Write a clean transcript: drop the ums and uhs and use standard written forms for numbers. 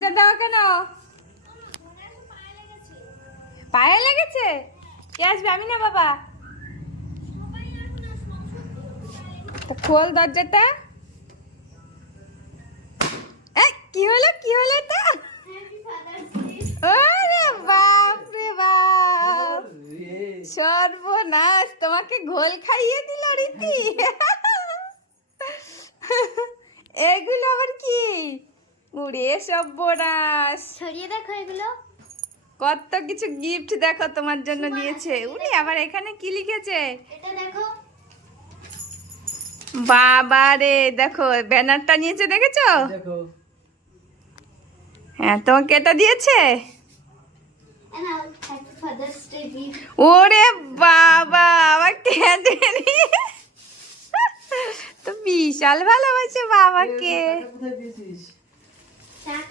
দাও কেন? পায়ে লেগেছে? কে আসবে? আমি না বাবা? খোল দরজাটা। কি হলো কি হলো এটা? ওরে বাপ রে বাপ, সর্বনাশ, তোমাকে ঘোল খাইয়ে দিল রীতি। এগুলো আবার কি? উড়ে সর্বনাশ, ছড়িয়ে দেখো এগুলো। কত কিছু গিফট দেখো তোমার জন্য দিয়েছে। উনি আবার এখানে কি লিখেছে? এটা দেখো। বাবা রে, দেখো ব্যানারটা নিয়েছে, দেখেছো? দেখো হ্যাঁ, তোমাকে এটা দিয়েছে। নাও হ্যাপি ফাদার্স ডে গিফট। ওরে বাবা, আবার কেঁদে তো বিশাল ভালোবাসে বাবাকে। কোথায় দিয়েছিস?